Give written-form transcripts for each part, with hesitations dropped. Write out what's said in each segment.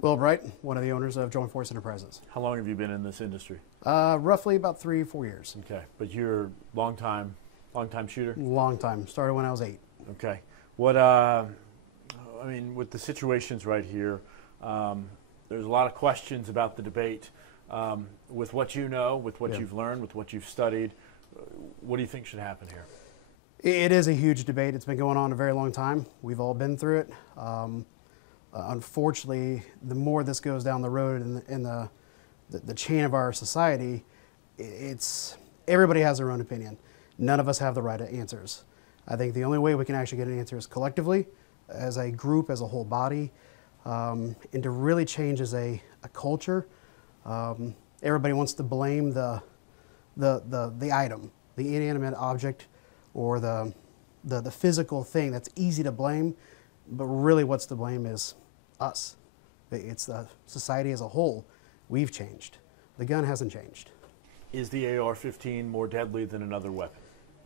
Will Bright, one of the owners of Joint Force Enterprises. How long have you been in this industry? Roughly about 3-4 years. Okay, but you're long time shooter? Long time. Started when I was 8. Okay. What, I mean, with the situations right here, there's a lot of questions about the debate. With what you know, with what you've learned, with what you've studied, what do you think should happen here? It is a huge debate. It's been going on a very long time. We've all been through it. Unfortunately, the more this goes down the road in the chain of our society, everybody has their own opinion. None of us have the right answers. I think the only way we can actually get an answer is collectively, as a group, as a whole body, and to really change as a culture. Everybody wants to blame the item, the inanimate object, or the physical thing that's easy to blame, but really what's to blame is us. It's the society as a whole. We've changed. The gun hasn't changed. Is the AR-15 more deadly than another weapon?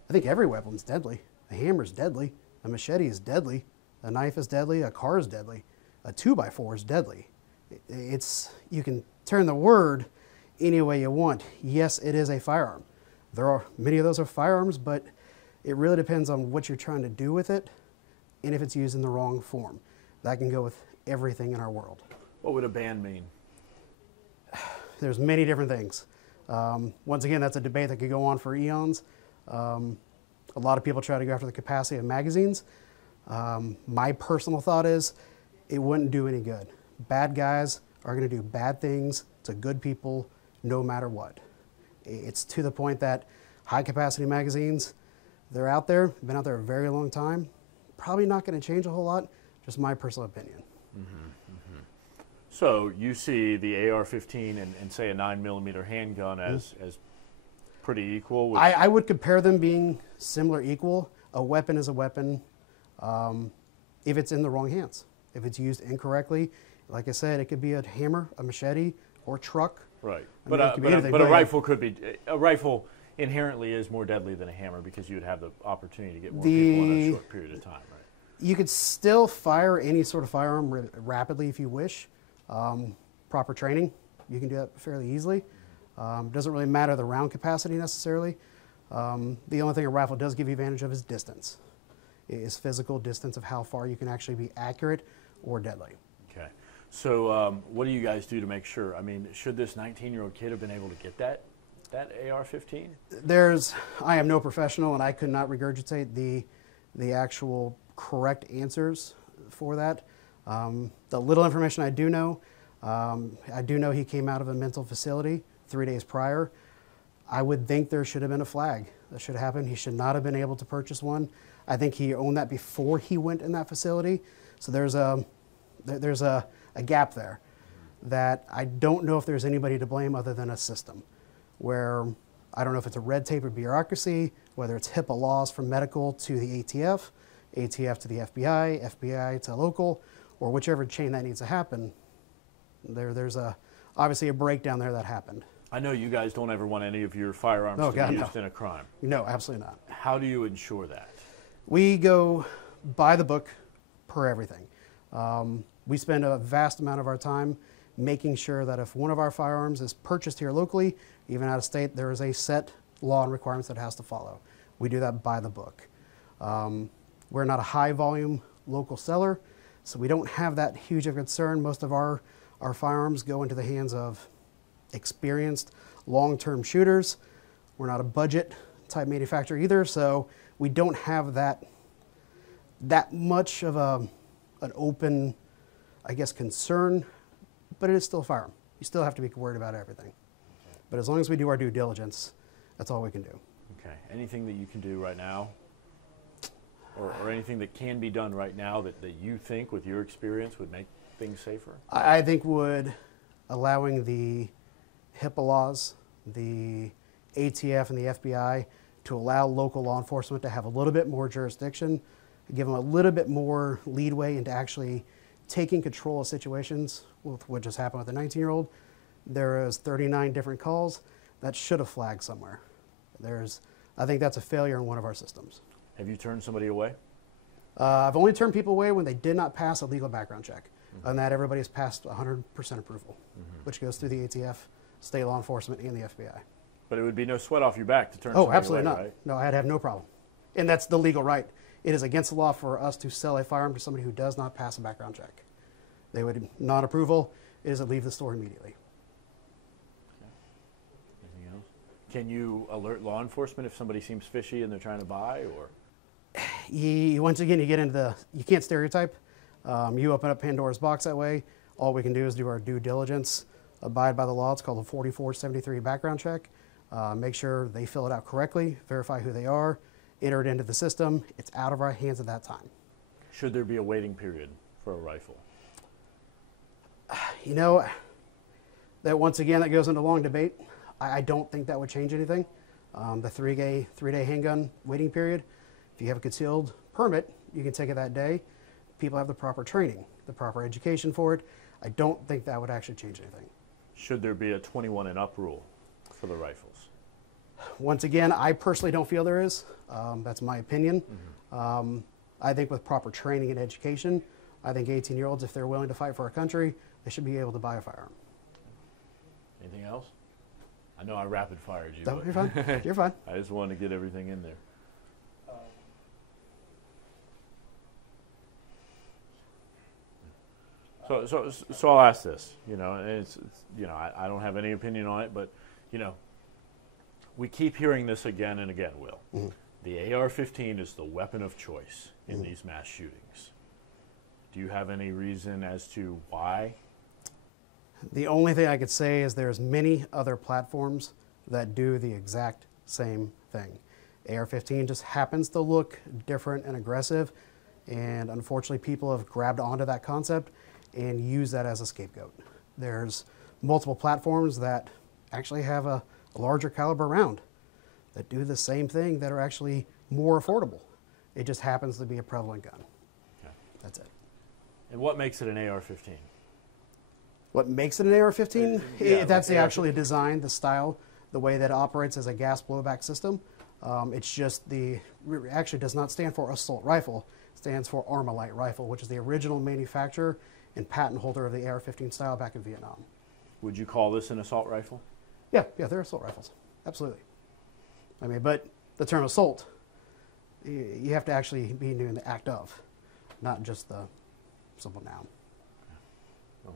I think every weapon's deadly. A hammer's deadly. A machete is deadly. A knife is deadly. A car is deadly. A 2x4 is deadly. You can turn the word any way you want. Yes, it is a firearm. Many of those are firearms, but it really depends on what you're trying to do with it and if it's used in the wrong form. That can go with everything in our world. What would a ban mean? There's many different things. Once again, that's a debate that could go on for eons. A lot of people try to go after the capacity of magazines. My personal thought is it wouldn't do any good. Bad guys are going to do bad things to good people no matter what. It's to the point that high capacity magazines, they're out there, been out there a very long time, probably not going to change a whole lot, just my personal opinion. So you see the AR-15 and say a 9mm handgun as pretty equal? With I would compare them being similar, equal. A weapon is a weapon if it's in the wrong hands. If it's used incorrectly, like I said, it could be a hammer, a machete, or truck. Right, but a rifle could be, a rifle inherently is more deadly than a hammer because you would have the opportunity to get more people in a short period of time, right? You could still fire any sort of firearm rapidly if you wish. Proper training, you can do that fairly easily. Doesn't really matter the round capacity necessarily. The only thing a rifle does give you advantage of is distance. Is physical distance of how far you can actually be accurate or deadly. Okay. So what do you guys do to make sure? I mean, should this 19-year-old kid have been able to get that AR-15? I am no professional, and I could not regurgitate the actual correct answers for that. The little information I do know he came out of a mental facility 3 days prior. I would think there should have been a flag. That should have happened. He should not have been able to purchase one. I think he owned that before he went in that facility. So there's a gap there that I don't know if there's anybody to blame other than a system where I don't know if it's a red tape or bureaucracy, whether it's HIPAA laws from medical to the ATF, ATF to the FBI, FBI to local, or whichever chain that needs to happen. There's obviously a breakdown there that happened. I know you guys don't ever want any of your firearms to be used in a crime. No, absolutely not. How do you ensure that? We go by the book per everything. We spend a vast amount of our time making sure that if one of our firearms is purchased here locally, even out of state, there is a set law and requirements that it has to follow. We do that by the book. We're not a high volume local seller, so we don't have that huge of a concern. Most of our firearms go into the hands of experienced long-term shooters. We're not a budget type manufacturer either, so we don't have that much of an open, I guess, concern, but it is still a firearm. You still have to be worried about everything. Okay. But as long as we do our due diligence, that's all we can do. Okay. Anything that you can do right now, or anything that can be done right now that you think, with your experience, would make things safer? I think allowing the HIPAA laws, the ATF and the FBI to allow local law enforcement to have a little bit more jurisdiction, give them a little bit more leadway into actually taking control of situations with what just happened with the 19-year-old. There is 39 different calls. That should have flagged somewhere. I think that's a failure in one of our systems. Have you turned somebody away? I've only turned people away when they did not pass a legal background check. And that everybody's passed 100% approval, which goes through the ATF, state law enforcement, and the FBI. But it would be no sweat off your back to turn Oh, somebody absolutely away, not. right? No, I'd have no problem. And that's the legal right. It is against the law for us to sell a firearm to somebody who does not pass a background check. They would non-approval is to leave the store immediately. Anything else? Can you alert law enforcement if somebody seems fishy and they're trying to buy, or? Once again, you get into you can't stereotype. You open up Pandora's box that way. All we can do is do our due diligence, abide by the law. It's called a 4473 background check. Make sure they fill it out correctly, verify who they are, enter it into the system. It's out of our hands at that time. Should there be a waiting period for a rifle? You know, that once again, that goes into long debate. I don't think that would change anything. The three-day handgun waiting period, if you have a concealed permit, you can take it that day. People have the proper training, the proper education for it. I don't think that would actually change anything. Should there be a 21 and up rule for the rifles? Once again, I personally don't feel there is. That's my opinion. I think with proper training and education, I think 18-year-olds, if they're willing to fight for our country, they should be able to buy a firearm. Anything else? I know I rapid fired you. No, but you're fine. You're fine. I just wanted to get everything in there. So I'll ask this, and it's I don't have any opinion on it, but, we keep hearing this again and again, Will. Mm-hmm. The AR-15 is the weapon of choice in these mass shootings. Do you have any reason as to why? The only thing I could say is there's many other platforms that do the exact same thing. AR-15 just happens to look different and aggressive, and unfortunately people have grabbed onto that concept and use that as a scapegoat. There's multiple platforms that actually have a larger caliber round that do the same thing that are actually more affordable. It just happens to be a prevalent gun. Okay. That's it. And what makes it an AR-15? What makes it an AR-15? Yeah, That's like the actually design, the style, the way that it operates as a gas blowback system. It's just actually does not stand for assault rifle. It stands for Armalite rifle, which is the original manufacturer and patent holder of the AR-15 style back in Vietnam. Would you call this an assault rifle? Yeah, they're assault rifles. Absolutely. I mean, but the term assault, you have to actually be doing the act of, not just the simple noun. Well,